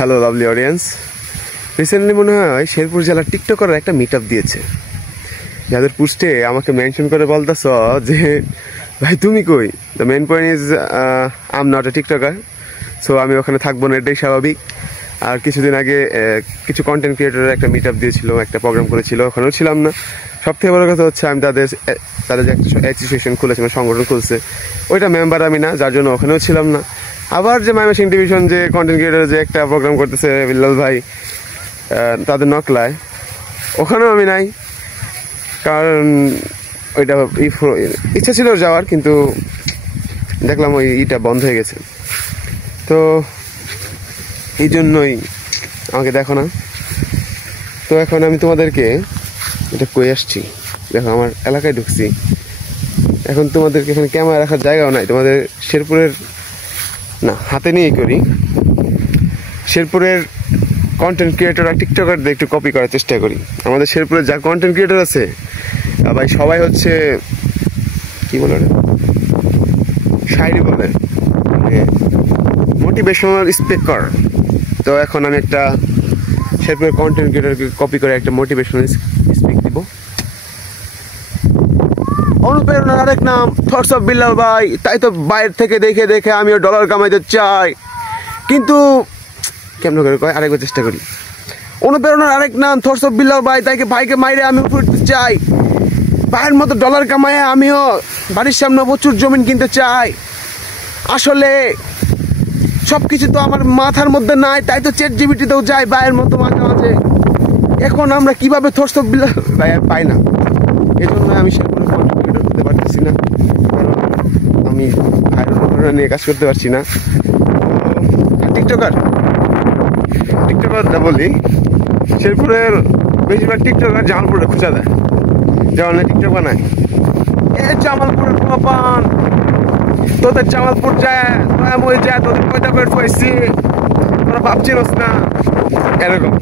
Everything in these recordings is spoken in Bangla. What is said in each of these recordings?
Hello lovely audience. রিসেন্টলি মনে হয় শেরপুর জেলার টিকটকার একটা মিট আপ দিয়েছে, যাদের পোস্টে আমাকে মেনশন করে বলতেছ যে ভাই তুমি কই। The main point is I am not a TikToker, so আমি ওখানে থাকবো না, এটাই স্বাভাবিক। আর কিছুদিন আগে কিছু কন্টেন্ট ক্রিয়েটরের একটা মিট আপ দিয়েছিল, একটা প্রোগ্রাম করেছিল, ওখানেও ছিলাম না। সবথেকে বড় কথা হচ্ছে আমি তাদের যে একটা অ্যাসোসিয়েশন খুলেছে, মানে সংগঠন খুলছে, ওইটা মেম্বার আমি না, যার জন্য ওখানেও ছিলাম না। আবার যে ময়মনসিংহ ডিভিশন যে কন্টেন্ট ক্রিয়েটর যে একটা প্রোগ্রাম করতেছে বিল্লাল ভাই, তাদের নকলায়, ওখানেও আমি নাই। কারণ ওইটা ইচ্ছা ছিল যাওয়ার, কিন্তু দেখলাম ওই ইটা বন্ধ হয়ে গেছে, তো এই জন্যই আমাকে দেখো না। তো এখন আমি তোমাদেরকে এটা কই আসছি, দেখো আমার এলাকায় ঢুকছি। এখন তোমাদেরকে এখানে ক্যামেরা রাখার জায়গাও নাই, তোমাদের শেরপুরের না হাতে নিয়েই করি। শেরপুরের কন্টেন্ট ক্রিয়েটর আর টিকটকারদের একটু কপি করার চেষ্টা করি। আমাদের শেরপুরের যা কন্টেন্ট ক্রিয়েটর আছে ভাই, সবাই হচ্ছে কি বলে শায়রি বলে, মোটিভেশনাল স্পিকার। তো এখন আমি একটা শেরপুরের কন্টেন্ট ক্রিয়েটরকে কপি করে একটা মোটিভেশনাল স্পিক দিব। অনুপ্রেরণার আরেক নাম থটস অফ বিল্লাল ভাই, তাই তো বাইরে থেকে দেখে দেখে আমিও ডলার কামাইতে চাই, কিন্তু কেমন করে কয়, আরেকবার চেষ্টা করি। অনুপ্রেরণার আরেক নাম থটস অফ বিল্লাল ভাই, তাইকে ভাইকে মাইরে আমি উঠতে চাই, ভাইয়ের মতো ডলার কামায় আমিও বাড়ির সামনে প্রচুর জমিন কিনতে চাই। আসলে সব কিছু তো আমার মাথার মধ্যে নাই, তাই তো চ্যাট জিপিটিতেও যাই ভাইয়ের মতো মাঝে মাঝে। এখন আমরা কিভাবে থটস অফ বিল্লাল ভাই আর পাই না, এই জন্য আমি সেরকম কন্টেন্ট ক্রিয়েটর করতে পারতেছি না, কারণ আমি ভাইরাল নিয়ে কাজ করতে পারছি না। টিকটকারটা বলি, শেরপুরের বেশিরভাগ টিকটকার জামালপুরে খুঁজা দেয়, যেমন টিকটক বানায় এ জামালপুরের পান, তোদের জামালপুর যায় দয়াময় যায়, তোদের পয়দা পেট পাইছি, তোরা ভাবছিস না, এরকম।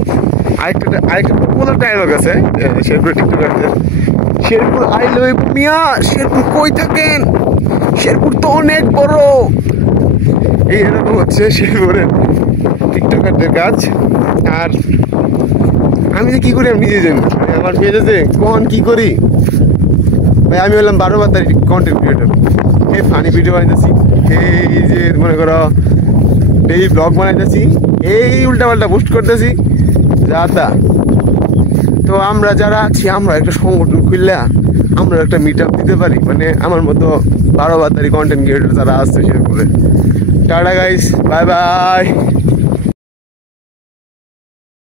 আরেকটা পপুলার ডায়লগ আছে শেরপুরের টিকটকারদের, শেরপুর আইলে মিয়া, শেরপুর কই থাকেন, শেরপুর তো অনেক বড়। এই এরকম হচ্ছে শেরপুরের টিকটকারদের কাজ। আর আমি যে কি করি আমি নিজে জানি, আমার পেজেতে কোন কি করি ভাই, আমি হলাম 12 বাতারি কন্টেন্ট ক্রিয়েটর। এই ফানি ভিডিও বানাইতেছি, এই যে মনে করো ডেইলি ব্লগ বানাইতেছি, এই উল্টাপাল্টা পোস্ট করতেছি, যা তা। তো আমরা যারা আছি, আমরা একটা সংগঠন খুললে আমরা একটা মিট আপ দিতে পারি, মানে আমার মতো 12 বাতারি কন্টেন্ট ক্রিয়েটর যারা আছে শেরপুরে। Tata guys, bye by.